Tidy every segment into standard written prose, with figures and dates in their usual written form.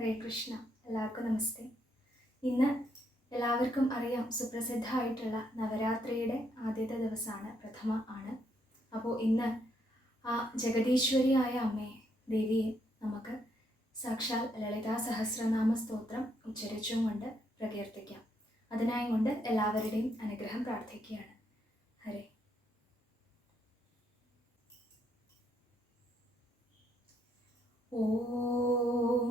ഹരേ കൃഷ്ണ. എല്ലാവർക്കും നമസ്തേ. ഇന്ന് എല്ലാവർക്കും അറിയാം, സുപ്രസിദ്ധമായിട്ടുള്ള നവരാത്രിയുടെ ആദ്യത്തെ ദിവസമാണ്, പ്രഥമ ആണ്. അപ്പോൾ ഇന്ന് ആ ജഗദീശ്വരിയായ അമ്മയെ, ദേവിയെ നമുക്ക് സാക്ഷാൽ ലളിതാ സഹസ്രനാമ സ്തോത്രം ഉച്ചരിച്ചും കൊണ്ട് പ്രകീർത്തിക്കാം. അതിനായി കൊണ്ട് എല്ലാവരുടെയും അനുഗ്രഹം പ്രാർത്ഥിക്കുകയാണ്. ഹരേ. ഓം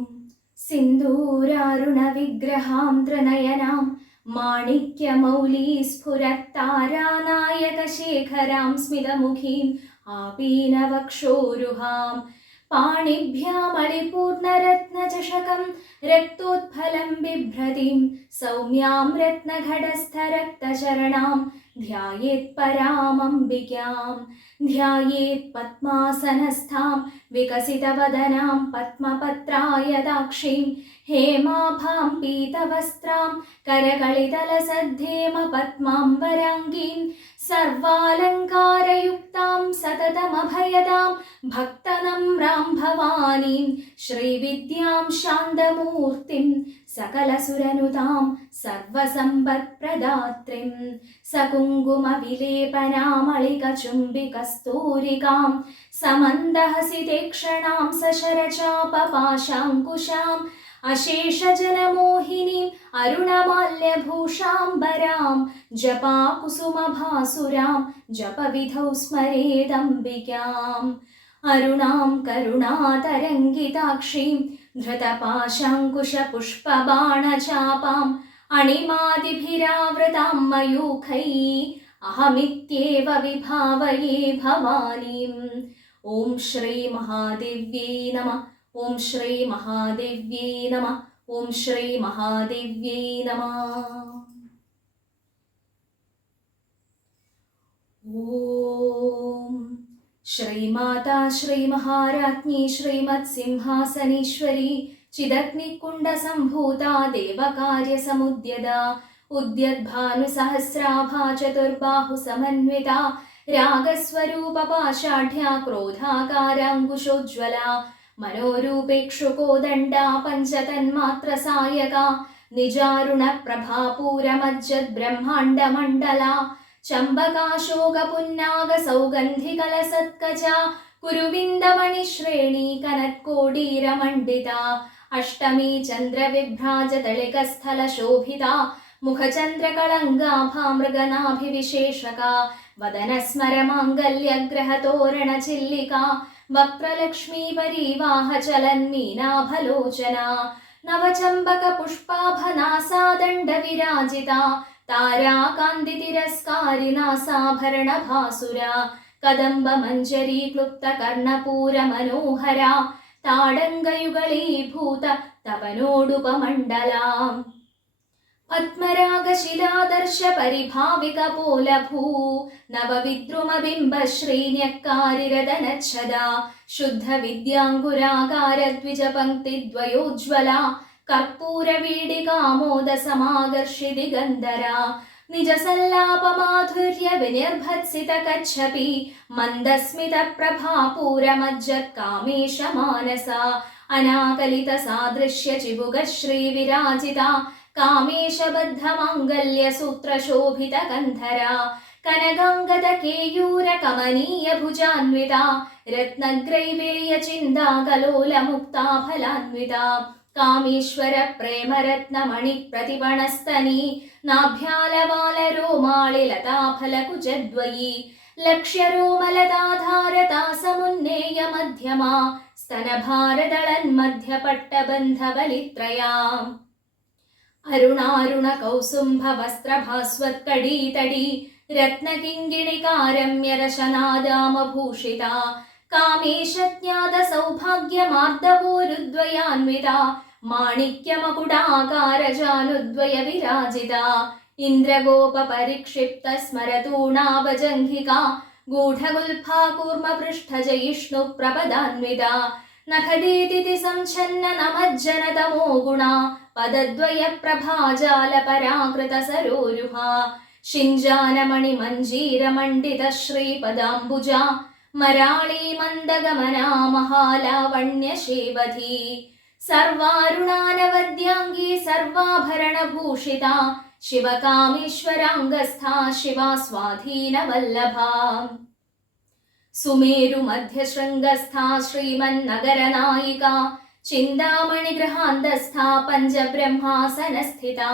സിന്ദൂരാരുണവിഗ്രഹാം ത്രിനയനാം മാണിക്യമൗലീസ്ഫുരത്താരാനായകശേഖരാം സ്മിതമുഖീം ആപീനവക്ഷോരുഹാം പാണിഭ്യാമളിപൂർണരത്നചഷകം രക്തോത്ഫലം ബിഭ്രതിം സൗമ്യാം രത്നഘടസ്ഥരക്തചരണാം ധ്യായേത് പരാമംബികാം ധ്യായേത് പദ്മാസനസ്ഥാം വികസിതവദനാം പദ്മപത്രായതാക്ഷീം ഹേമാഭാം പീതവസ്ത്രാം കരകളിതലസദ്ധേമ പദ്മാംബരാംഗീം സർവാലങ്കാരയുക്താം സതതമഭയദാം ഭക്തനമ്രാം ഭവാനീം ശ്രീവിദ്യാം ശാന്തമൂർത്തിം സകലസുരനുതാം സർവസമ്പത്പ്രദാത്രിം സകുങ്കുമവിലേപനാമളികചുംബികസ്തൂരികാം സമന്ദഹസിതേക്ഷണാം സശരചാപപാശാങ്കുശാം അശേഷജനമോഹിനീം അരുണമാല്യഭൂഷാംബരാം ജപാകുസുമഭാസുരാം ജപവിധൗ സ്മരേദംബികാം അരുണാം കരുണാതരംഗിതാക്ഷീം ധൃതപാശാങ്കുശപുഷ്പബാണചാപാം അണിമാദിഭിരാവൃതാം മയൂഖൈः അഹമിത്യേവ വിഭാവയേ ഭവാനീം. ഓം ശ്രീ മഹാദേവ്യേ നമഃ. ഓം ശ്രീ മഹാദേവ്യേ നമഃ. ഓം ശ്രീ മഹാദേവ്യേ നമഃ. ഓം ശ്രീമാതാ ശ്രീ മഹാരാജ്ഞി ശ്രീമത് സിംഹാസനീശ്വരി ചിദഗ്നികുണ്ഡസംഭൂതാ ദേവകാര്യസമുദ്യതാ ഉദ്യദ്ഭാനുസഹസ്രാഭാ ചതുർബാഹുസമന്വിതാ രാഗസ്വരൂപപാഷാഢ്യാ ക്രോധാകാരാങ്കുശോജ്വലാ മനോരൂപേക്ഷുകോദണ്ഡാ പഞ്ചതന്മാത്രസായകാ നിജാരുണപ്രഭാപൂരമജ്ജദ് ബ്രഹ്മാണ്ഡമണ്ഡലാ ചമ്പകാശോകപുന്നാഗസൗഗന്ധികലസത്കജാ കുരുവിന്ദമണിശ്രേണീ കനത്കോടീരമണ്ഡിതാ അഷ്ടമീ ചന്ദ്രവിഭ്രാജതളികസ്ഥലശോഭിതാ മുഖചന്ദ്രകളങ്കാഭാ മൃഗനാഭിവിശേഷകാ വദനസ്മരമാംഗല്യഗ്രഹതോരണചില്ലികാ വക്രലക്ഷ്മീപരീവാഹചലന്മീനാഭലോചനാ നവചമ്പകപുഷ്പാഭനാസാദണ്ഡവിരാജിതാ താരാകാന്തിതിരസ്കാരിനാസാഭരണഭാസുരാ കദംബമഞ്ജരീ ക്ലുപ്തകർണപൂരമനോഹരാ താടങ്കയുഗളീഭൂത തപനോടുപമണ്ഡലാ പത്മരാഗശിലാദർശ പരിഭാവികപോലഭൂ നവവിദ്രുമബിംബശ്രീന്യക്കാരിരദനച്ഛദാ ശുദ്ധവിദ്യാങ്കുരാകാരദ്വിജപംക്തിദ്വയോജ്വലാ കർപ്പൂരവീടികാമോദസമാകർഷിതിഗന്ധരാ നിജസല്ലാപമാധുര്യ വിനിർഭത്സിതകച്ഛപി മന്ദസ്മിതപ്രഭാപൂരമജ്ജത്കാമേശമാനസാ അനാകലിതസാദൃശ്യ ചിബുകശ്രീവിരാജിതാ കാമേശബദ്ധമാംഗല്യസൂത്രശോഭിതകന്ധരാ കനകാംഗദകേയൂരകമനീയഭുജാന്വിതാ രത്നഗ്രൈവേയചിന്താകലോലമുക്താഫലാന്വിതാ കാമേശ്വര പ്രേമരത്നമണിപ്രതിപണസ്തനീ നാഭ്യാലവാലരോമാളിലതാഫലകുജദ്വയീ ലക്ഷ്യരോമലതാധാരതാ സമുന്നേയമധ്യമാ സ്തനഭാരദളന്മധ്യപട്ടബന്ധബലിത്രയാ അരുണാരുണകൗസുംഭവസ്ത്രഭാസ്വത്കടീതടീ രത്നകിങ്കിണികാരമ്യരശനാദാമഭൂഷിതാ കാമേശജ്ഞാതസൗഭാഗ്യമാർദ്ദവോരുദ്വയാന്വിതാ മാണിക്യമകുടാകാരജാനുദ്വയവിരാജിതാ ഇന്ദ്രഗോപപരിക്ഷിപ്തസ്മരതൂണാവജംഘികാ ഗൂഢഗുൽഫാ കൂർമ്മപൃഷ്ഠജയിഷ്ണുപ്രപദാന്വിതാ നഖദേതിഥി സംഛന്ന നമജ്ജനതമോ ഗുണാ പദദ്വയപ്രഭാജാലപരാകൃതസരോരുഹാ ശിഞ്ചാനമണിമഞ്ജീരമണ്ഡിതശ്രീപദാംബുജാ മരാളീ മന്ദഗമനാ മഹാലാവണ്യശേവധീ സർവാരുണാനവദ്യാംഗീ സർവാഭരണഭൂഷിതാ ശിവകാമേശ്വരാംഗസ്ഥാ ശിവാ സ്വാധീനവല്ലഭാ സുമേരുമധ്യശൃംഗസ്ഥാ ശ്രീമന്നഗരനായികാ ചിന്താമണിഗൃഹാന്തസ്ഥാ പഞ്ചബ്രഹ്മാസനസ്ഥിതാ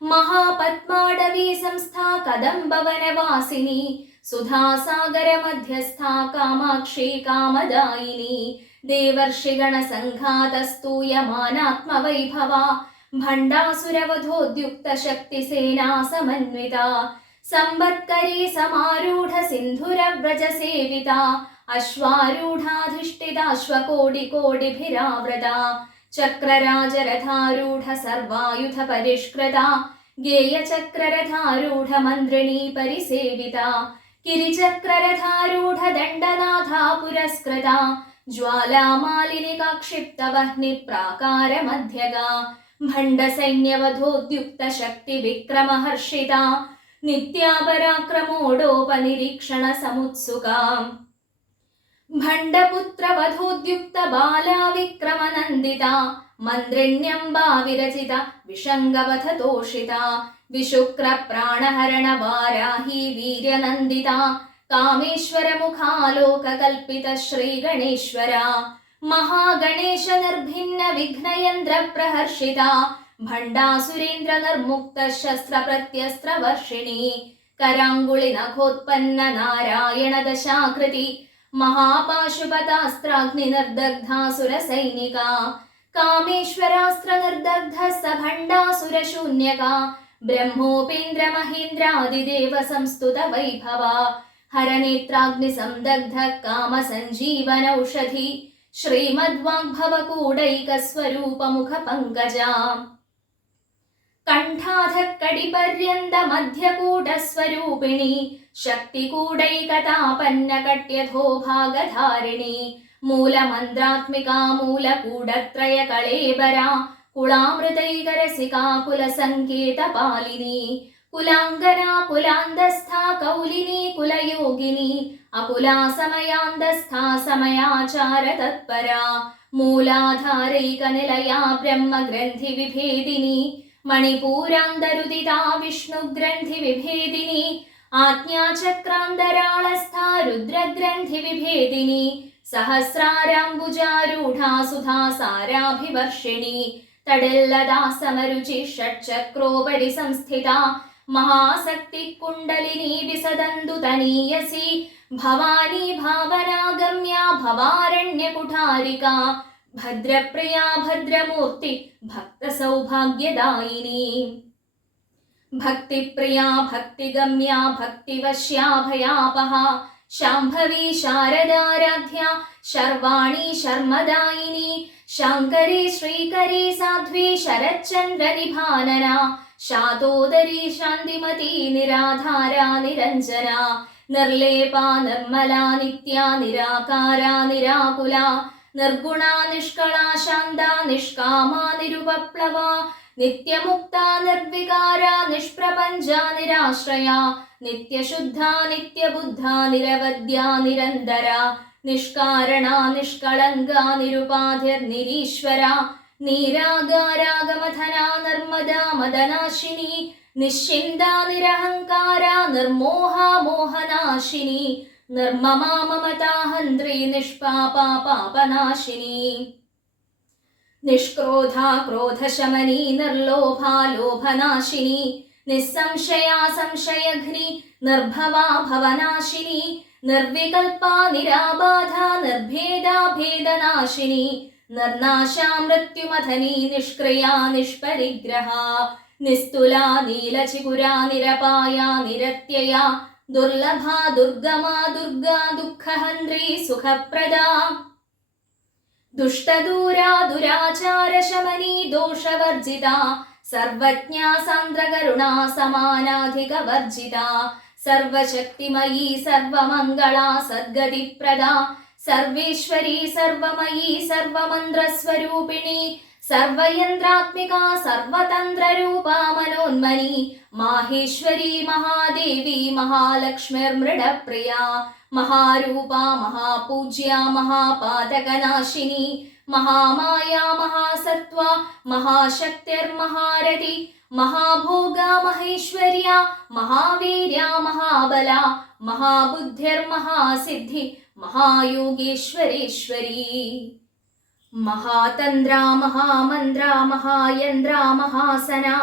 മഹാപത്മാടവീ സംസ്ഥാ കദംബവനവാസിനി സുധാസാഗരമധ്യസ്ഥാ കാമാക്ഷി കാമദായിനി ദേവർഷിഗണസംഘാതസ്തൂയമാനാത്മവൈഭവാ ഭണ്ഡാസുരവധോദ്യുക്തശക്തിസേനാ സമന്വിതാ സംവത്കരീ സമാരൂഢ സിന്ധുരവ്രജസേവിതാ അശ്വാരൂഢാധിഷ്ഠിതാശ്വകോടികോടിഭിരാവൃതാ ചക്രരാജരഥാരൂഢ സർവായുധ പരിഷ്കൃതാ ഗേയചക്രരഥാരൂഢ മന്ത്രിണീ പരിസേവിതാ കിരിചക്രരഥാരൂഢ ദണ്ഡനാഥാ പുരസ്കൃതാ ജ്വാലാമാലിനികാക്ഷിപ്തവഹ്നി പ്രാകാരമധ്യഗാ ഭണ്ഡസൈന്യവധോദ്യുക്തശക്തിവിക്രമഹർഷിതാ നിത്യാപരാക്രമോടോപനിരീക്ഷണ സമുത്സുകാ ഭണ്ഡപുത്രവധോദ്യുക്ത ബാലാ വിക്രമനന്ദിതാ മന്ത്രിണ്യംബാ വിരചിത വിഷംഗവധതോഷിതാ വിശുക്ര പ്രാണഹരണ വാരാഹി വീര്യനന്ദിതാ കാമേശ്വരമുഖാലോകകൽപ്പിത ശ്രീഗണേശ്വര മഹാഗണേശ നിർഭിന്ന വിഘ്നയന്ത്രപ്രഹർഷിതാ ഭണ്ഡാസുരേന്ദ്ര നിർമുക്ത ശസ്ത്രപ്രത്യസ്ത്രവർഷിണി കരാങ്കുളി നഖോത്പന്ന നാരായണ ദശാകൃതി മഹാപാശുപതാസ്ത്രാഗ്നി നിർദഗ്ധാസുരസൈനിക കാമേശ്വരാസ്ത്ര നിർദഗ്ധ സഭണ്ഡാസുരശൂന്യക ബ്രഹ്മോപേന്ദ്ര മഹേന്ദ്രാദിദേവ സംസ്തുത വൈഭവ ഹരനേത്രാഗ്നി സംദഗ്ധ കാമസഞ്ജീവനൌഷധി ശ്രീമദ്വാഗ്ഭവകൂടൈക സ്വരൂപമുഖ പങ്കജ കണ്ഠാധക്കടിപര്യന്ത മധ്യകൂടസ്വരൂപിണി ശക്തികൂടൈകതാപന്നകട്യധോ ഭാഗധാരിണി മൂലമന്ത്രാത്മികാ മൂലകൂടത്രയ കളേബരാ കുളാമൃതൈകരസികാ കുലസങ്കേതപാലിനി കുലാംഗനാ കുലാന്തസ്ഥാ കൗലിനി കുലയോഗിനി അകുലാ സമയാന്തസ്ഥാ സമയാചാര തത്പരാ മൂലാധാരൈകനിലയാ ബ്രഹ്മഗ്രന്ഥി വിഭേദിനി മണിപൂരാന്തരുദിതാ വിഷ്ണുഗ്രന്ഥി വിഭേദിനി ആജ്ഞാചക്രാന്തരാളസ്ഥാ രുദ്രഗ്രന്ഥി വിഭേദിനി സഹസ്രാരാംബുജാരൂഢാ സുധാസാരാഭിവർഷിണി തടില്ലതാ സമരുചി ഷട്ചക്രോപരി സംസ്ഥിതാ മഹാസക്തി കുണ്ടലിനി വിസദന്തു തനീയസി ഭവാനി ഭാവനാഗമ്യ ഭവാരണ്യകുഠാരിക ഭദ്രപ്രിയാ ഭദ്രമൂർത്തി ഭക്തസൗഭാഗ്യദായിനി ഭക്തിപ്രിയാ ഭക്തിഗമ്യ ഭക്തിവശ്യാ ഭയാപഹ ശാംഭവി ശാരദാരാധ്യ ശർവാണി ശർമ്മദായിനി ശങ്കരി ശ്രീകരി സാധ്വി ശരച്ചന്ദ്ര നിഭാനന ശാതോദരി ശാന്തിമതി നിരാധാരാ നിരഞ്ജന നിർലേപാ നിർമ്മലാ നിത്യാ നിരാകാരാ നിരാകുലാ നിർഗുണാ നിഷ്കളാ ശാന്താ നിഷ്കാമാ നിരുപപ്ലവാ നിത്യമുക്താ നിർവികാരാ നിഷ്പ്രപഞ്ചാ നിരാശ്രയാ നിത്യശുദ്ധാ നിത്യബുദ്ധാ നിരവദ്യാ നിരന്തരാ നിഷ്കാരണാ നിഷ്കളങ്കാ നിരുപാധിർനിരീശ്വരാ നീരാകാരാഗമധനാ നർമ്മദാ മദനാശിനി നിശ്ചിന്താ നിരഹങ്കാരാ നിർമോഹാ മോഹനാശിനി നിർമ്മമാ മമതാഹന്ത്രി നിഷ്പാപാ പാപനാശിനി നിഷ്ക്രോധാ ക്രോധശമനി നിർലോഭാ ലോഭനാശിനി നിസ്സംശയാ സംശയഘ്നി നിർഭവാ ഭവനാശിനി നിർവികൽപാ നിരാബാധാ നിർഭേദാ ഭേദനാശിനി നിർനാശാ മൃത്യുമഥനി നിഷ്ക്രിയാ നിഷ്പരിഗ്രഹാ നിസ്തുലാ നീലചികുരാ നിരപായാ നിരത്യയാ ദുർലഭാ ദുർഗമാ ദുർഗാ ദുഃഖഹന്ത്രി സുഖപ്രദാ ദുഷ്ടദൂരാ ദുരാചാരശമനി ദോഷവർജിതാ സർവജ്ഞാ സാന്ദ്രകരുണാ സമാനാധികവർജിതാ സർവശക്തിമയീ സർവമംഗളാ സദ്ഗതിപ്രദാ സർവേശ്വരീ സർവമയീ സർവമന്ത്രസ്വരൂപിണി സർവയന്ത്രാത്മികാ സർവതന്ത്രരൂപാ മനോന്മനി മാഹേശ്വരീ മഹാദേവി മഹാലക്ഷ്മിർമൃഡപ്രിയാ മഹാരൂപാ മഹാപൂജ്യാ മഹാപാതകനാശിനി महामाया महासत्त्व महाशक्तिर्महारथी महाभोगा महेश्वर्या महावीर्या महाबला महाबुद्धिर्महासिद्धि महायोगेश्वरेश्वरी महातन्द्रा महामन्द्रा महायन्द्रा महासना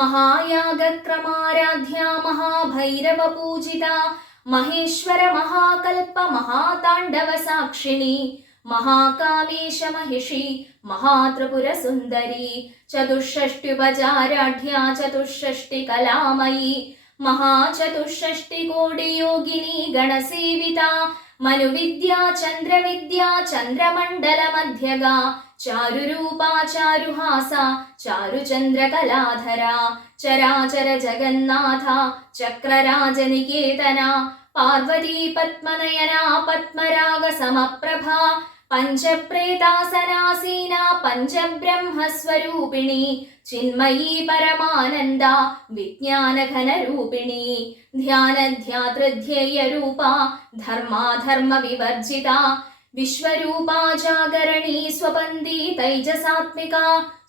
महायागक्रमाराध्या महाभैरवपूजिता महेश्वर महाकल्प महाताण्डव साक्षिणी महाकामेश महिषी महात्रिपुरसुन्दरी चतुष्षष्ट्युपचाराढ्या चतुष्षष्टिकलामयी महाचतुष्षष्टिकोटियोगिनी गणसेविता मनुविद्या चन्द्रविद्या चन्द्रमण्डलमध्यगा चारुरूपा चारुहासा चारुचन्द्रकलाधरा चराचर जगन्नाथा चक्रराजनिकेतना पार्वती पद्मनयना पद्मरागसमप्रभा पञ्चप्रेतासनासीना पञ्चब्रह्मस्वरूपिणी चिन्मयी परमानन्दा विज्ञानघनरूपिणी ध्यानध्यातृध्येयरूपा धर्माधर्मविवर्जिता विश्वरूपा जागरणी स्वपन्दी तैजसात्मिका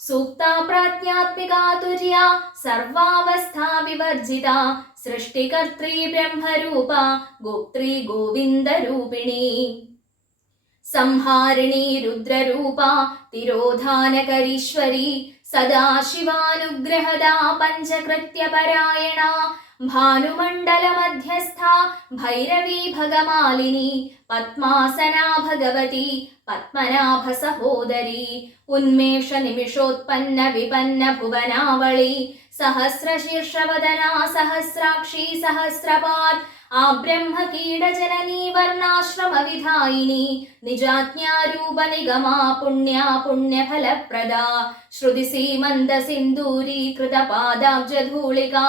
सूक्ता प्राज्ञात्मिका तुर्या सर्वावस्था विवर्जिता सृष्टिकर्त्री ब्रह्मरूपा गोप्त्री गोविन्दरूपिणी संहारिणी रुद्ररूपा तिरोधानकरीश्वरी सदाशिवानुग्रहदा पञ्चकृत्यपरायणा भानुमण्डलमध्यस्था भैरवी भगमालिनी पद्मासना भगवती पद्मनाभसहोदरी उन्मेषनिमिषोत्पन्न विपन्न भुवनावळी सहस्रशीर्षवदना सहस्राक्षी सहस्रपात् आब्रह्मकीडजननी वर्णाश्रमविधायिनी निजाज्ञारूपनिगमा पुण्या पुण्यफलप्रदा श्रुतिसीमन्दसिन्दूरीकृतपादाब्जधूलिका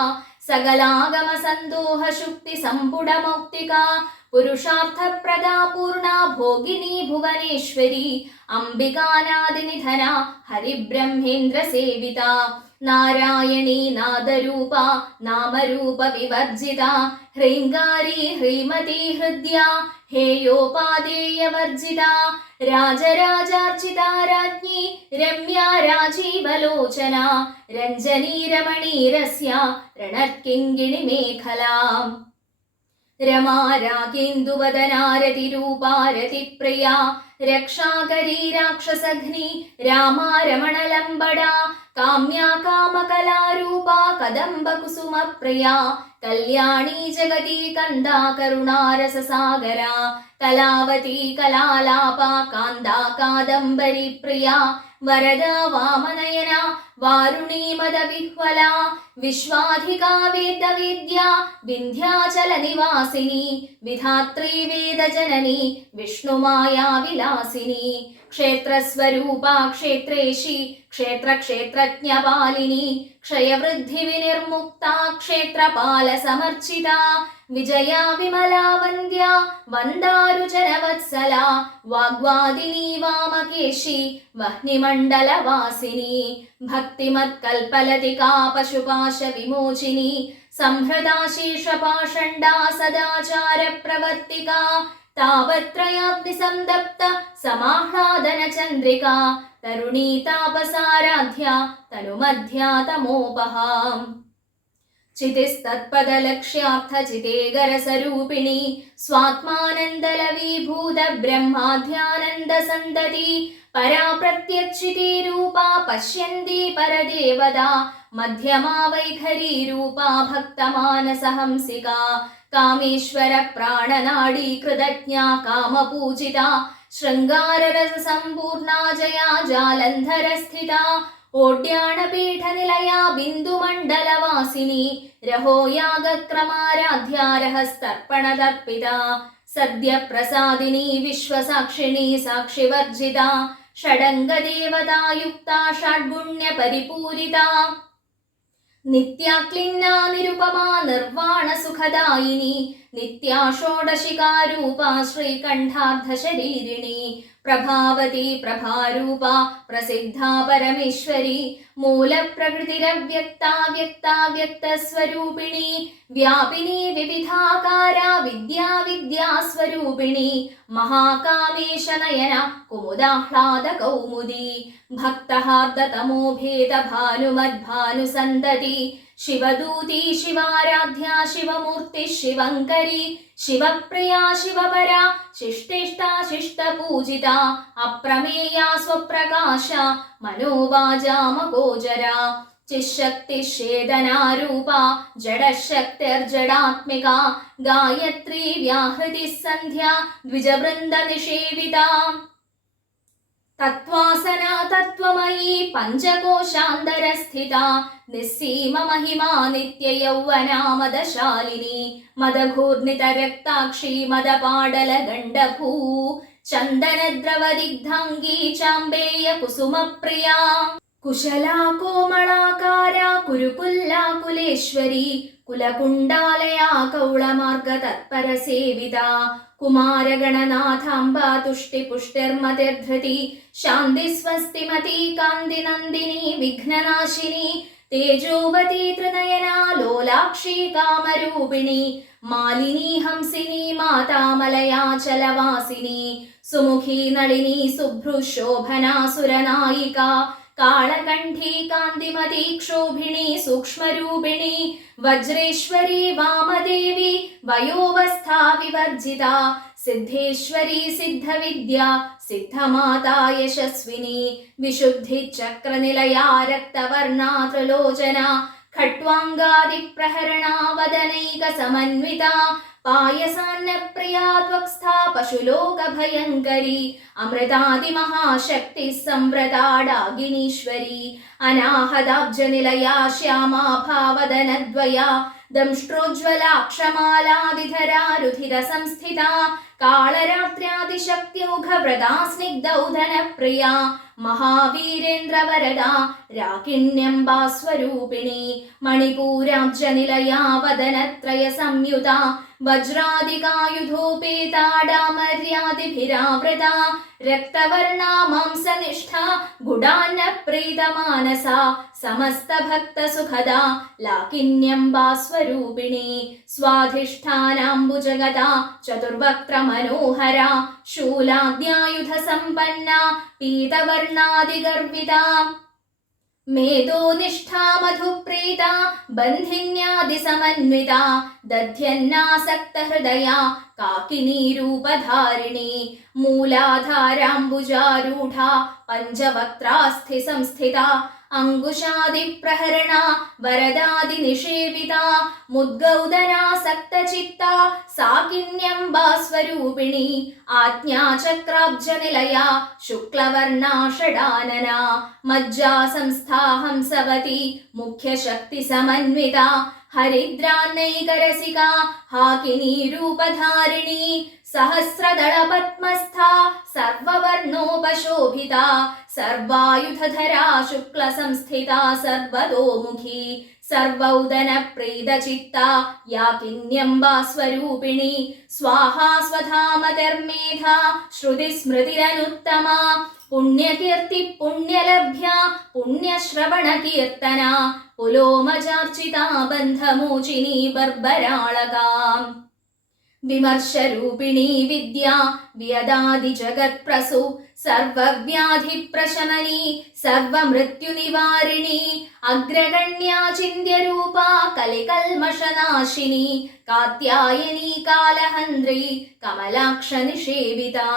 सकलागमसन्दोहशुक्तिसम्पुटमौक्तिका पुरुषार्थप्रदा पूर्णा भोगिनी भुवनेश्वरी अम्बिकानादिनिधना हरिब्रह्मेन्द्रसेविता नारायणी नादरूपा नामरूपविवर्जिता ह्रीङ्गारी ह्रीमती हृद्या हेयोपादेयवर्जिता राजराजार्चिता राज्ञी रम्या राजीवलोचना रञ्जनी रमणीरस्या रणत्किङ्गिणिमेखला रमा रागेन्दुवदना रतिरूपा रतिप्रिया रक्षाकरी राक्षसघ्नी रामा रमणलम्बडा काम्या कामकलारूपा कदम्बकुसुमप्रिया कल्याणी जगती कन्दा करुणारससागरा कलावती कलालापा कान्दा कादम्बरी प्रिया वरदा वामनयना वारुणी मदविह्वला विश्वाधिका वेदविद्या विन्ध्याचलनिवासिनी विधात्री वेदजननी विष्णुमाया विलासिनी क्षेत्रस्वरूपा क्षेत्रेशी क्षेत्रक्षेत्रज्ञपालिनी क्षयवृद्धिविनिर्मुक्ता क्षेत्रपालसमर्चिता विजया विमला वन्द्या वन्दारुचनवत्सला वाग्वादिनी वामकेशी वह्निमण्डलवासिनी भक्तिमत्कल्पलतिका पशुपाशविमोचिनी संहृता शीर्षपाषण्डा सदाचारप्रवर्तिका तापत्रयाग्निसन्दप्त समाह्लादनचन्द्रिका तरुणी तापसाराध्या तनुमध्या तमोपहा चितिस्तत्पदलक्ष्यार्थचितेगरसरूपिणी स्वात्मानन्दलवीभूत ब्रह्माध्यानन्दसन्तती परा प्रत्यक्षितीरूपा पश्यन्ती परदेवता मध्यमा वैखरी रूपा भक्तमानसहंसिका कामेश्वर प्राणनाडी कृतज्ञा कामपूजिता शृङ्गाररससम्पूर्णा जया जालन्धरस्थिता ओड्याणपीठनिलया बिन्दुमण्डलवासिनी रहो यागक्रमाराध्या रहस्तर्पणतर्पिता सद्यप्रसादिनी विश्वसाक्षिणी साक्षिवर्जिता षडङ्गदेवतायुक्ता षड्गुण्यपरिपूरिता नित्या क्लिन्ना निरुपमा निर्वाणसुखदायिनी नित्या षोडशिकारूपा श्रीकण्ठार्धशरीरिणी प्रभावती प्रभारूपा प्रसिद्धा परमेश्वरी मूलप्रकृतिरव्यक्ता व्यक्ता व्यक्तस्वरूपिणी व्यापिनी विविधाकारा विद्या विद्यास्वरूपिणी महाकामेशनयना कुमुदाह्लादकौमुदी भक्तहार्दतमो भेदभानुमद्भानुसन्तति शिवदूती शिवाराध्या शिवमूर्ति शिवङ्करी शिवप्रिया शिवपरा शिष्टेष्टा शिष्टपूजिता अप्रमेया स्वप्रकाशा मनोवाचामगोचरा चिशक्तिषेदनारूपा जडशक्तिर्जडात्मिका गायत्री व्याहृतिः सन्ध्या द्विजवृन्दनिषेविता तत्त्वासना तत्त्वमयी पञ्चकोशान्तरस्थिता निस्सीम महिमा नित्ययौवना मदशालिनी मदघूर्णितरक्ताक्षी मदपाडलगण्डभू चन्दनद्रवदिग्धाङ्गी चाम्बेय कुसुमप्रिया कुशला कोमलाकारा कुरुकुल्ला कुलेश्वरी कुलकुण्डालया कौळमार्गतत्परसेविता कुमारगणनाथाम्बा तुष्टिपुष्टिर्मतिर्धृति शान्तिस्वस्तिमती कान्तिनन्दिनी विघ्ननाशिनी तेजोवती त्रिनयना लोलाक्षी कामरूपिणी मालिनी हंसिनी मातामलया चलवासिनी सुमुखी नलिनी शुभ्रुशोभना सुरनायिका कालकण्ठी कान्तिमती क्षोभिणी सूक्ष्मरूपिणी वज्रेश्वरी वामदेवी वयोवस्था विवर्जिता सिद्धेश्वरी सिद्धविद्या सिद्धमाता यशस्विनी विशुद्धिचक्रनिलया रक्तवर्णा त्रिलोचना खट्वाङ्गादिप्रहरणा वदनैकसमन्विता पायसान्नप्रिया त्वक्स्था पशुलोकभयङ्करी अमृतादिमहाशक्तिः संव्रता डागिनीश्वरी अनाहदाब्जनिलया श्यामा भावदनद्वया दंष्ट्रोज्ज्वलाक्षमालादिधरा रुधिरसंस्थिता कालरात्र्यादिशक्त्यौघव्रता स्निग्धौधनप्रिया महावीरेन्द्रवरदा राकिण्यम्बा स्वरूपिणी मणिपूराब्जनिलया वदनत्रय संयुता वज्रादिकायुधोपेता डामर्यादिभिरावृता रक्तवर्णा मांसनिष्ठा गुडान्नप्रीतमानसा समस्तभक्तसुखदा लाकिन्यम्बा स्वरूपिणी स्वाधिष्ठानाम्बुजगता चतुर्वक्त्रमनोहरा शूलाद्यायुधसम्पन्ना पीतवर्णादिगर्विता मेधोनिष्ठा मधुप्रीता बन्धिन्यादिसमन्विता दध्यन्नासक्तहृदया काकिनीरूपधारिणी मूलाधाराम्बुजारूढा पञ्चवक्त्रास्थिसंस्थिता अंगुशादिप्रहरणा वरदादिनिषेविता मुद्गौदनासक्तचित्ता साकिन्यम्बा स्वरूपिणी आज्ञाचक्राब्जनिलया शुक्लवर्णा षडानना मज्जा संस्था हंसवती मुख्यशक्तिसमन्विता हरिद्रान्नैकरसिका हाकिनी रूपधारिणी सहस्रदलपद्मस्था सर्ववर्णोपशोभिता सर्वायुधधरा शुक्लसंस्थिता सर्वतोमुखी सर्वौदनप्रीतचित्ता याकिन्यम्बा स्वरूपिणी स्वाहा स्वधामतिर्मेधा श्रुतिस्मृतिरनुत्तमा पुण्यकीर्ति पुण्यलभ्या पुण्यश्रवणकीर्तना पुलोमजार्चिता बन्धमोचिनी बर्बराळका विमर्शरूपिणी विद्या व्यदादिजगत्प्रसु सर्वव्याधिप्रशमनी सर्वमृत्युनिवारिणी अग्रगण्या चिन्त्यरूपा कलिकल्मषनाशिनी कात्यायनी कालहन्त्री कमलाक्षनिषेविता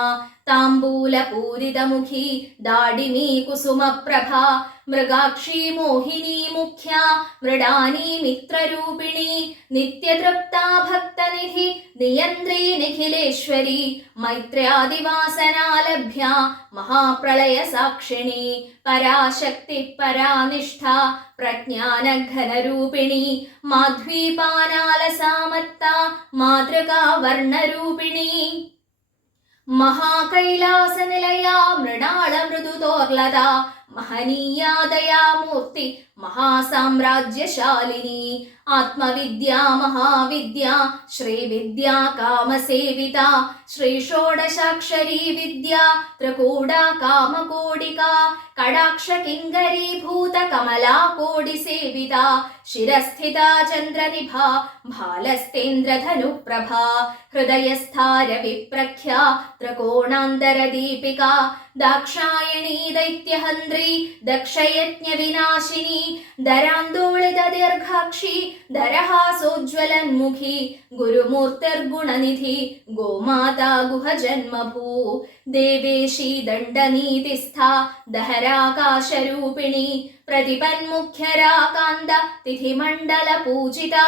ताम्बूलपूरितमुखी दाडिमी कुसुमप्रभा मृगाक्षी मोहिनी मुख्या मृडानी मित्ररूपिणी नित्यतृप्ता भक्तनिधि नियन्त्री निखिलेश्वरी मैत्र्यादिवासनालभ्या महाप्रलयसाक्षिणी पराशक्ति परानिष्ठा प्रज्ञानघनरूपिणी माध्वीपानालसामत्ता मातृका वर्णरूपिणी महाकैलासनिलया मृणालमृदुतोर्लता महनीया दयामूर्ति महासाम्राज्यशालिनी आत्मविद्या महाविद्या श्रीविद्या कामसेविता श्रीषोडशाक्षरी विद्या त्रिकूटा कामकोटिका कडाक्षकिङ्करीभूत कमला कोटिसेविता शिरस्थिता चन्द्रनिभा भालस्तेन्द्रधनुप्रभा हृदयस्था रविप्रख्या त्रिकोणान्तरदीपिका दाक्षायणी दैत्यहन्त्री दक्षयज्ञविनाशिनी दरान्दोलितदीर्घाक्षी दरहासोज्ज्वलन्मुखी गुरुमूर्तिर्गुणनिधि गोमाता गुहजन्मभू देवेशी दण्डनीतिस्था दहराकाशरूपिणी प्रतिपन्मुख्यराकान्त तिथिमण्डलपूजिता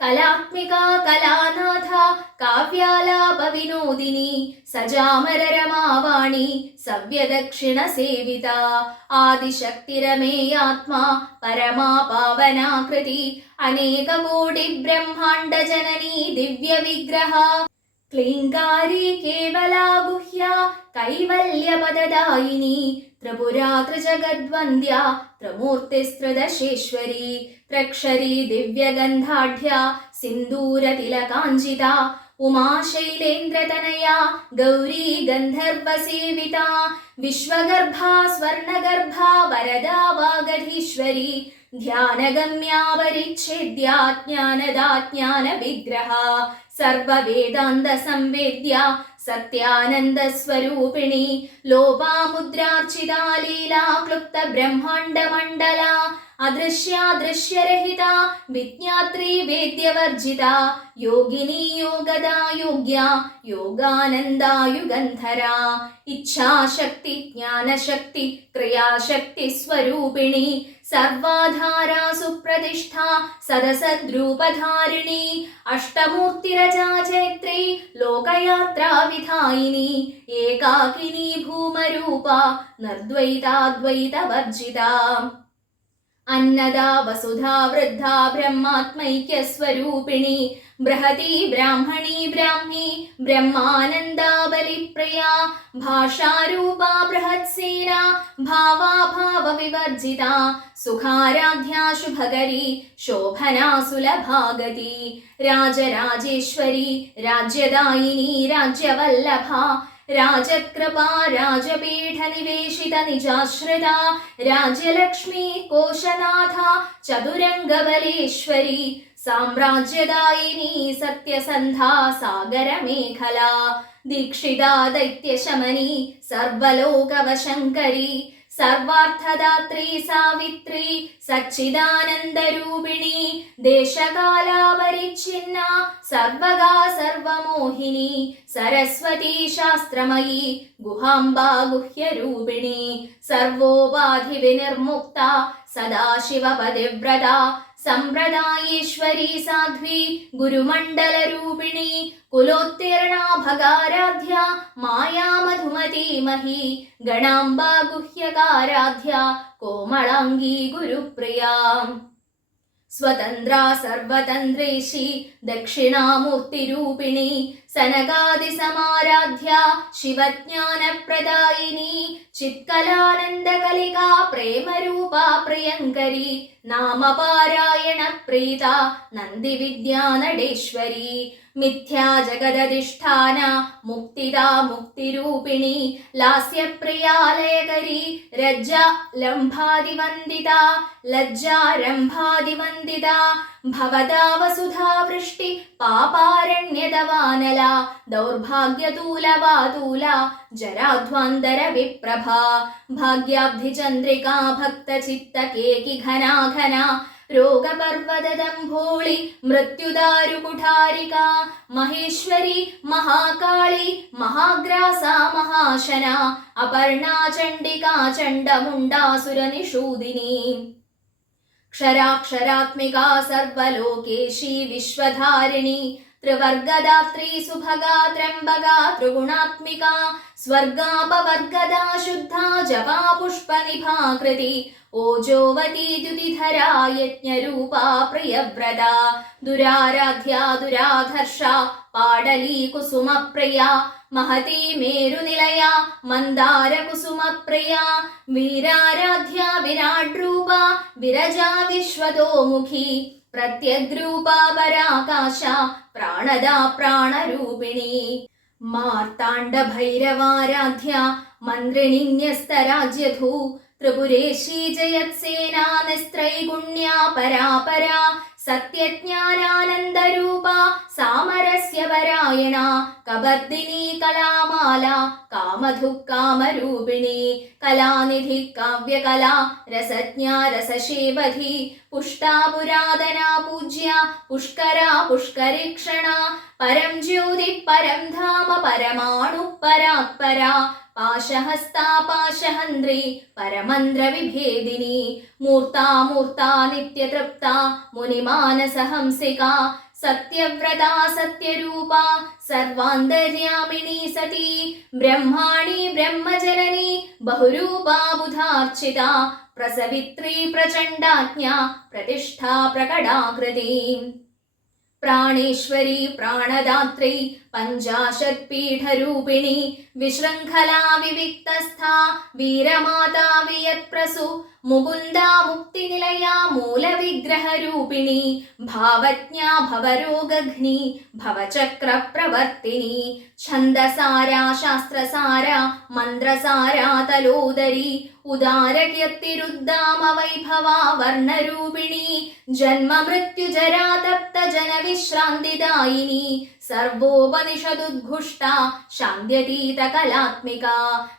कलात्मिका कलानाथा काव्यालापविनोदिनी सजामररमावाणी सव्यदक्षिणसेविता आदिशक्तिरमेयात्मा परमा पावनाकृति अनेककोटिब्रह्माण्डजननी दिव्यविग्रहा क्लीङ्कारी केवला गुह्या कैवल्यपददायिनी त्रिपुरा त्रिजगद्वन्द्या त्रिमूर्तिस्त्रिदशेश्वरी प्रक्षरी दिव्यगन्धाढ्या सिन्दूरतिलकाञ्जिता उमाशैलेन्द्रतनया गौरी गन्धर्वसेविता विश्वगर्भा स्वर्णगर्भा वरदा वागधीश्वरी ध्यानगम्या परिच्छेद्या ज्ञानदा ज्ञानविग्रहा सर्ववेदान्तसंवेद्या सत्यानन्दस्वरूपिणी लोपामुद्रार्चिता लीला क्लुप्तब्रह्माण्डमण्डला अदृश्यादृश्यरहिता विज्ञात्री वेद्यवर्जिता योगिनी योगदा योग्या योगानन्दा युगन्धरा इच्छाशक्ति ज्ञानशक्ति क्रियाशक्ति स्वरूपिणी सर्वाधारा सुप्रतिष्ठा सदसद्रूपधारिणी अष्टमूर्तिरजा चैत्री लोकयात्रा विधायिनी एकाकिनी भूमरूपा निर्द्वैताद्वैतवर्जिता अन्नदा वसुधा वृद्धा ब्रह्मात्मैक्यस्वरूपिणी बृहती ब्राह्मणी ब्राह्मी ब्रह्मानन्दा बलिप्रिया भाषारूपा बृहत्सेना भावा भावविवर्जिता सुखाराध्या शुभकरी शोभना सुलभागती राजराजेश्वरी राज्यदायिनी राज्यवल्लभा राजकृपा राजपीठनिवेशित निजाश्रिता राज्यलक्ष्मी कोशनाथा चतुरङ्गबलेश्वरी साम्राज्यदायिनी सत्यसन्धा सागरमेखला दीक्षिता दैत्यशमनी सर्वलोकवशङ्करी सर्वार्थदात्री सावित्री सच्चिदानन्दरूपिणी देशकालापरिच्छिन्ना सर्वगा सर्वमोहिनी सरस्वती शास्त्रमयी गुहाम्बा गुह्यरूपिणी सर्वोपाधिविनिर्मुक्ता सदाशिवपतिव्रता सम्प्रदायेश्वरी साध्वी गुरुमण्डलरूपिणी कुलोत्तीर्णा भगाराध्या माया मधुमती मही गणाम्बा गुह्यकाराध्या कोमलाङ्गी गुरुप्रिया स्वतन्त्रा सर्वतन्त्रेशी दक्षिणामूर्तिरूपिणी सनकादिसमाराध्या शिवज्ञानप्रदायिनी चित्कलानन्दकलिका प्रेमरूपा प्रियङ्करी नामपारायणप्रीता नन्दिविद्यानडेश्वरी मिथ्या जगदधिष्ठाना मुक्तिदा मुक्तिरूपिणी लास्यप्रियालयकरी रज्जा लम्भादिवन्दिता लज्जारम्भादिवन्दिता भवदा वसुधा वृष्टि पापारण्यदवानला दौर्भाग्यतूलवातूला जराध्वान्तरविप्रभा भाग्याब्धिचन्द्रिका भक्तचित्तकेकि घना घना रोगपर्वतदम्भोळि मृत्युदारुकुठारिका महेश्वरी महाकाली महाग्रासा महाशना अपर्णा चण्डिका चण्डमुण्डासुरनिषूदिनी क्षराक्षरात्मिका सर्वलोकेशी विश्वधारिणी त्रिवर्गदात्री सुभगा त्र्यम्बका त्रिगुणात्मिका स्वर्गापवर्गदा शुद्धा जपा पुष्पनिभाकृति ओजोवती द्युतिधरा यज्ञरूपा प्रियव्रता दुराराध्या दुराधर्षा പാടലീ കുസുമപ്രിയ മഹതീ മേരുനിലയ മന്ദാര കുസുമപ്രിയ വീരാരാധ്യ വിരാട് രൂപ വിരജാ വിശ്വതോമുഖി പ്രത്യഗ്രൂപ പരാകാശ പ്രാണദാ പ്രാണരൂപിണി മാർത്താണ്ഡ ഭൈരവാരാധ്യ മന്ത്രിണിന്യസ്തരാജ്യധൂ ത്രിപുരേശീ ജയത്സേനാ നിസ്ത്രൈഗുണ്യാ പരാപരാ സത്യജ്ഞാനാനന്ദരൂപ സാമരസ്യ പരായണ കബർദിനി കലാമാല കാമധുക്കാമരൂപിണി കലാനിധി കാവ്യകലാ രസജ്ഞാ രസശേവധി പുഷ്ടാ പുരാതനാ പൂജ്യ പുഷ്കരാ പുഷ്കരീക്ഷണ പരം ജ്യോതി പരം ധാമ പരമാണു പരാത്പരാ പാശഹസ്താ പാശഹന്ത്രി പരമന്ത്ര വിഭേദിനി മൂർത്താ മൂർത്താ നിത്യതൃപ്ത മുനിമാനസഹംസിക സത്യവ്രതാ സത്യരൂപ സർവാന്തര്യാമിണി സതി ബ്രഹ്മാണി ബ്രഹ്മജനനി ബഹുരൂപാ ബുധാർച്ചിത പ്രസവിത്രീ പ്രചണ്ഡാജ്ഞ പ്രതിഷ്ഠാ പ്രകടാകൃതി പ്രാണേശ്വരി പ്രാണദാത്രി പഞ്ചാശത്പീഠരൂപിണി വിശൃംഖലാ വിവിക്തസ്ഥാ വീരമാതാ വിയത്പ്രസു മുകുന്ദാ മുക്തിനിലയാ മൂലവിഗ്രഹരൂപിണി ഭാവജ്ഞാ ഭവരോഗഘ്നി ഭവചക്രപ്രവർത്തിനി ഛന്ദസാരാ ശാസ്ത്രസാരാ മന്ത്രസാരാ തലോദരി ഉദാരകീർത്തിരുദ്ധാമ വൈഭവാ വർണ്ണരൂപിണി ജന്മമൃത്യുജരാ തപ്ത ജനവിശ്രാന്തിദായിനി സർവോപനിഷദുദ്ഘുഷ്ട ശാന്ത്യതീത കലാത്മിക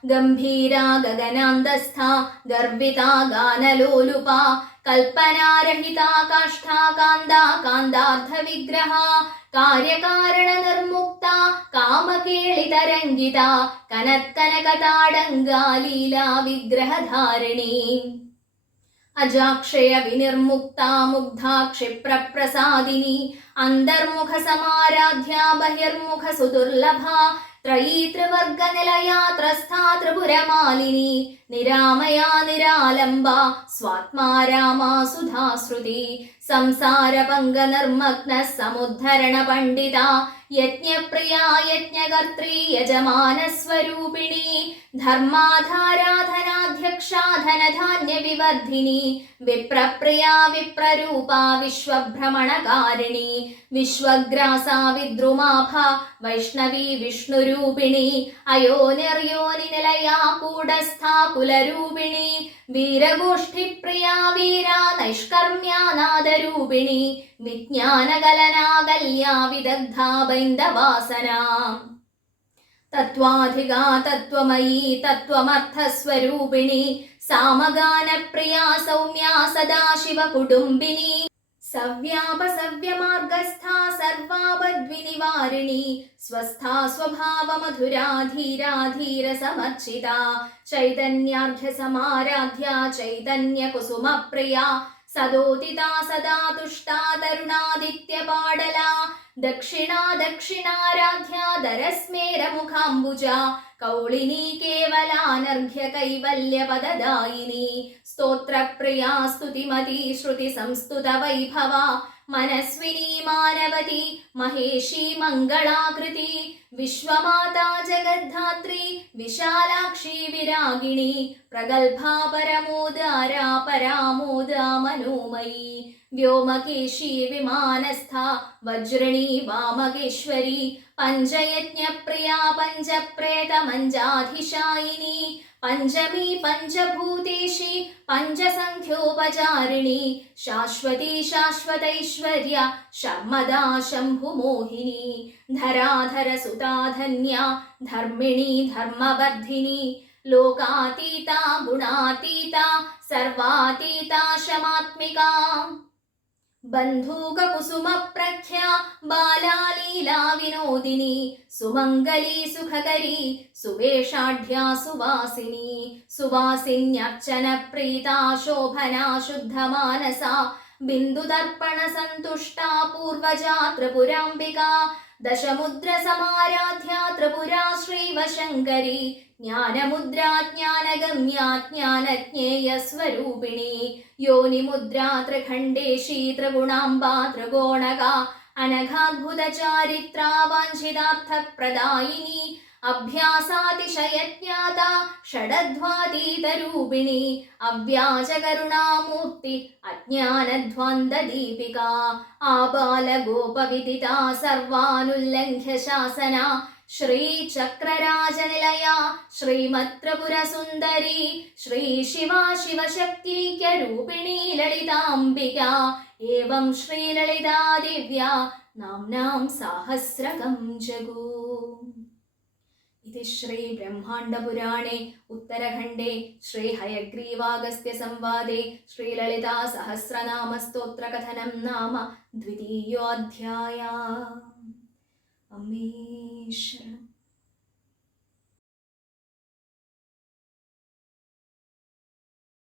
ഗംഭീരാ ഗഗനാന്തസ്ഥ ഗർവിതാ ഗാനലോലുപ കൽപ്പനാരഹിതാ കാഷ്ഠാ കാന്താ കാന്താർത്ഥ വിഗ്രഹ കാര്യകാരണ നിർമുക്ത കാമകേളിതരംഗിത കനത്കനകതാടങ്കാ ലീലാ വിഗ്രഹധാരിണി അജാക്ഷയ വിനിർമുക്ത മുഗ്ധാ ക്ഷിപ്രപ്രസാദിനി അന്തർമുഖ സമാരാധ്യ ബഹിർമുഖ സുദുർലഭ ത്രയീ ത്രിവർഗ നിലയാ ത്രസ്ഥാ ത്രിപുരമാലിനി നിരാമയാ നിരാലംബ സ്വാത്മാ രാമാ സുധാശ്രുതി സംസാര പങ്ക നിർമ്മഗ്ന സമുദ്ധരണ പണ്ഡിത യജ്ഞപ്രിയാ യജ്ഞകർत्री യജമാന സ്വരൂപിണി ധർമാധാരാധനാധ്യക്ഷാ ധനധാന്യ വിവർധിനി വിപ്രപ്രിയാ വിപ്രരൂപ വിശ്വഭ്രമണകാരിണി വിശ്വഗ്രാസാ വിദ്രുമാഭ വൈഷ്ണവി വിഷ്ണുരൂപിണി അയോനിർയോനി നിലയാ കൂടസ്ഥാ കുലരൂപിണി വീരഗോഷ്ഠിപ്രിയാ വീരാ നൈഷ്കർമ്യാനാദരൂപിണി വിജ്ഞാനകലനാകല്യാ വിദഗ്ധാ ബൈന്ദവാസനാ തത്വാധികാ തത്വമയീ തത്വമർത്ഥസ്വരൂപിണി സാമഗാനപ്രിയാ സൗമ്യാ സദാശിവകുടുംബിനി സവ്യാപസവ്യമാർഗസ്ഥാ സർവാപദ്വിനിവാരിണി സ്വസ്ഥാ സ്വഭാവമധുരാ ധീരാ ധീരസമർച്ചിതാ ചൈതന്യാർഘ്യ സമാരാധ്യ ചൈതന്യകുസുമപ്രിയാ സദോദിതാ സദാ തുഷ്ടാ തരുണാദിത്യപാടലാ ദക്ഷിണാ ദക്ഷിണാരാധ്യ ദരസ്മേരമുഖാംബുജ കൗളിനീ കേവലാനർഘ്യ കൈവല്യപദദായിനി സ്തോത്രപ്രിയാ സ്തുതിമതി ശ്രുതി സംസ്തുത വൈഭവ മനസ്വിനി മാനവതി മഹേഷി മംഗളാകൃതി വിശ്വമാതാ ജഗദ്ധാത്രി വിശാലാക്ഷി വിരാഗിണി പ്രഗൽഭാ പരമോദാരാ പരാമോദാ മനോമയി വ്യോമകേശി വിമാനസ്ഥ വജ്രണി വാമകേശ്വരി പഞ്ചയജ്ഞപ്രിയാ പഞ്ചപ്രേതമഞ്ജാധിശായിനി പഞ്ചമീ പഞ്ചഭൂതേശി പഞ്ചസംഖ്യോപചാരിണി ശാശ്വതി ശാശ്വതൈശ്വര്യ ശർമ്മദാ ശംഭുമോഹിനി ധരാധര സുതാധന്യ ധർമ്മിണി ധർമ്മവർദ്ധിനി ലോകാതീത ഗുണാതീത സർവാതീത ശമാത്മികാ ബന്ധൂകകുസുമപ്രഖ്യ ബാലാലീലാ വിനോദിനി സുമംഗലി സുഖകരി സുവേഷാഢ്യാ സുവാസിനി സുവാസിന്യർച്ചന പ്രീതാ ശോഭനാ ശുദ്ധമാനസാ ബിന്ദുദർപ്പണ സന്തുഷ്ടാ പൂർവജാ ത്രിപുരാംബികാ ദശമുദ്ര സമാരാധ്യ ത്രിപുരാ ശ്രീവശങ്കരി ജ്ഞാനമുദ്രാ ജ്ഞാനഗമ്യാ ജ്ഞാനജ്ഞേയ സ്വരൂപിണി യോനിമുദ്രാ ത്രിഖണ്ഡേശി ത്രിഗുണാംബാ ത്രികോണക अनघाद्भुतचारित्रा वाञ्छितार्थप्रदायिनी अभ्यासातिशयज्ञाता षडध्वातीतरूपिणी अव्याजकरुणामूर्ति अज्ञानध्वान्तदीपिका आबालगोपविदिता सर्वानुल्लङ्घ्य शासना श्रीचक्रराजनिलया श्रीमत्त्रिपुरसुन्दरी श्रीशिवा शिवशक्तिक्यरूपिणी ललिताम्बिका एवं श्रीललिता दिव्या नाम्नां साहस्रकं जगु। इति श्री ब्रह्माण्डपुराणे उत्तरखण्डे श्री हयग्रीवागस्त्य संवादे श्रीललिता सहस्रनामस्तोत्रकथनं नाम द्वितीयोऽध्यायः। अम्बे शरणम्।